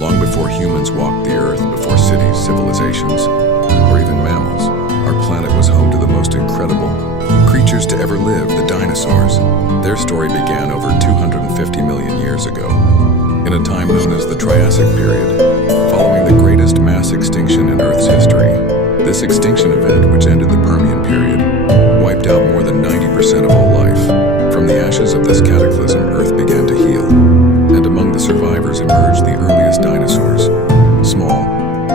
Long before humans walked the earth, before cities, civilizations, or even mammals, our planet was home to the most incredible creatures to ever live, the dinosaurs. Their story began over 250 million years ago, in a time known as the Triassic Period, following the greatest mass extinction in Earth's history. This extinction event, which ended the Permian period, wiped out more than 90% of all life. From the ashes of this cataclysm, Earth began to heal, and among the survivors emerged the earliest dinosaurs, small,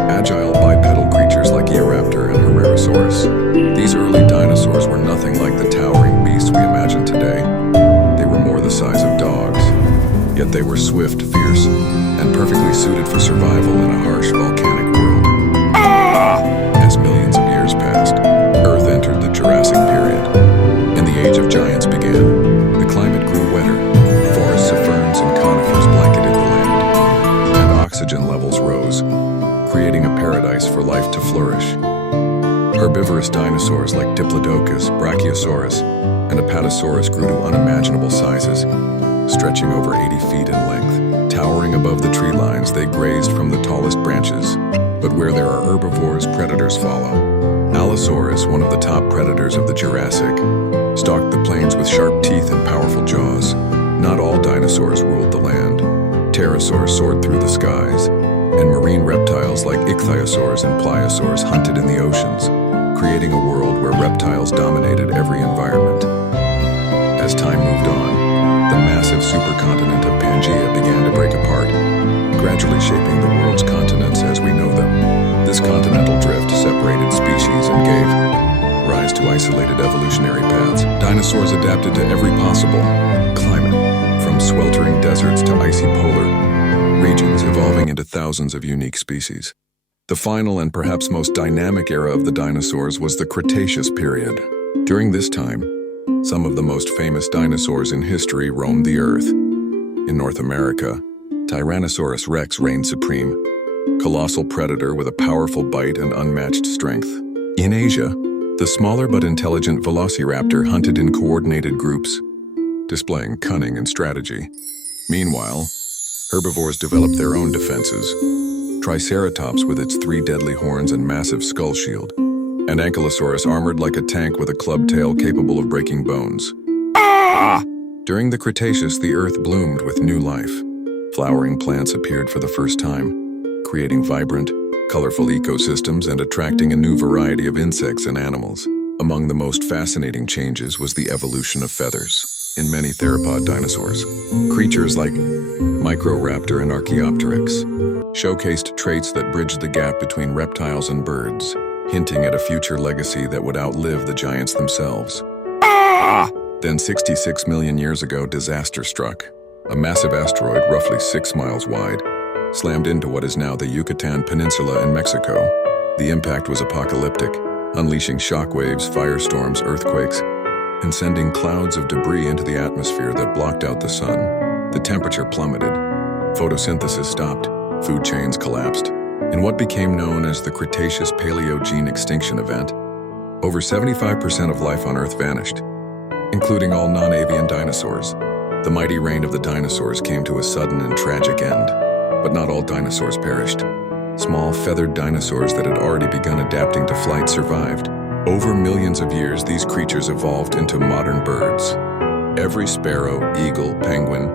agile bipedal creatures like Eoraptor and Herrerasaurus. These early dinosaurs were nothing like the towering beasts we imagine today. They were more the size of dogs, yet they were swift, fierce, and perfectly suited for survival in a harsh volcanic world. As millions of years passed, Earth entered the Jurassic Period, and the Age of Giants began. The climate grew wetter, forests of ferns and conifers blanketed the land, and oxygen levels rose, creating a paradise for life to flourish. Herbivorous dinosaurs like Diplodocus, Brachiosaurus, and Apatosaurus grew to unimaginable sizes, stretching over 80 feet in length. Towering above the tree lines, they grazed from the tallest branches. But where there are herbivores, predators follow. Allosaurus, one of the top predators of the Jurassic, stalked the plains with sharp teeth and powerful jaws. Not all dinosaurs ruled the land. Pterosaurs soared through the skies, and marine reptiles like ichthyosaurs and pliosaurs hunted in the oceans, creating a world where reptiles dominated every environment. As time moved on, the massive supercontinent of Pangaea began to break apart, gradually shaping the world's continents as we know them. This continental drift separated species and gave rise to isolated evolutionary paths. Dinosaurs adapted to every possible climate, from sweltering deserts to icy polar regions, evolving into thousands of unique species. The final and perhaps most dynamic era of the dinosaurs was the Cretaceous Period. During this time, some of the most famous dinosaurs in history roamed the earth. In North America, Tyrannosaurus rex reigned supreme, colossal predator with a powerful bite and unmatched strength. In Asia, the smaller but intelligent Velociraptor hunted in coordinated groups, displaying cunning and strategy. Meanwhile, herbivores developed their own defenses. Triceratops with its 3 deadly horns and massive skull shield, and Ankylosaurus armored like a tank with a club tail capable of breaking bones. During the Cretaceous, the earth bloomed with new life. Flowering plants appeared for the first time, creating vibrant, colorful ecosystems and attracting a new variety of insects and animals. Among the most fascinating changes was the evolution of feathers in many theropod dinosaurs. Creatures like Microraptor and Archaeopteryx showcased traits that bridged the gap between reptiles and birds, hinting at a future legacy that would outlive the giants themselves. Then 66 million years ago, disaster struck. A massive asteroid, roughly 6 miles wide, slammed into what is now the Yucatan Peninsula in Mexico. The impact was apocalyptic, unleashing shockwaves, firestorms, earthquakes, and sending clouds of debris into the atmosphere that blocked out the sun. The temperature plummeted, photosynthesis stopped, food chains collapsed. In what became known as the Cretaceous Paleogene extinction event, over 75% of life on Earth vanished, including all non-avian dinosaurs. The mighty reign of the dinosaurs came to a sudden and tragic end, but not all dinosaurs perished. Small, feathered dinosaurs that had already begun adapting to flight survived. Over millions of years, these creatures evolved into modern birds. Every sparrow, eagle, penguin,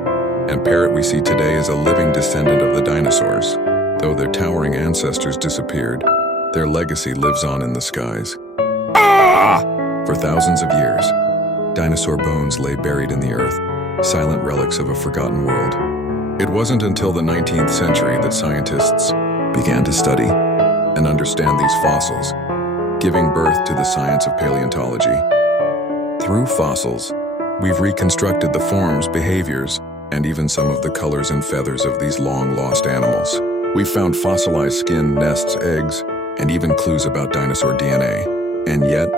and parrot we see today is a living descendant of the dinosaurs. Though their towering ancestors disappeared, their legacy lives on in the skies. For thousands of years, dinosaur bones lay buried in the earth, silent relics of a forgotten world. It wasn't until the 19th century that scientists began to study and understand these fossils, giving birth to the science of paleontology. Through fossils, we've reconstructed the forms, behaviors, and even some of the colors and feathers of these long-lost animals. We've found fossilized skin, nests, eggs, and even clues about dinosaur DNA. And yet,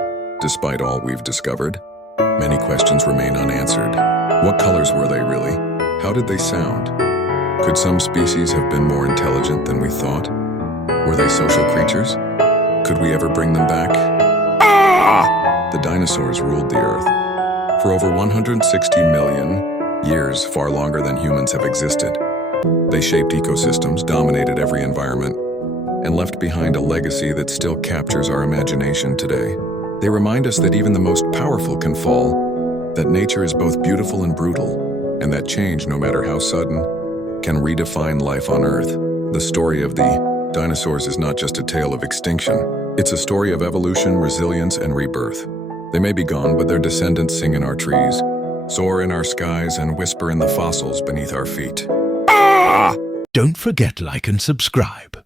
despite all we've discovered, many questions remain unanswered. What colors were they really? How did they sound? Could some species have been more intelligent than we thought? Were they social creatures? Could we ever bring them back? The dinosaurs ruled the earth for over 160 million years, far longer than humans have existed. They shaped ecosystems, dominated every environment, and left behind a legacy that still captures our imagination today. They remind us that even the most powerful can fall, that nature is both beautiful and brutal, and that change, no matter how sudden, can redefine life on Earth. The story of the dinosaurs is not just a tale of extinction. It's a story of evolution, resilience, and rebirth. They may be gone, but their descendants sing in our trees, soar in our skies, and whisper in the fossils beneath our feet. Don't forget to like and subscribe.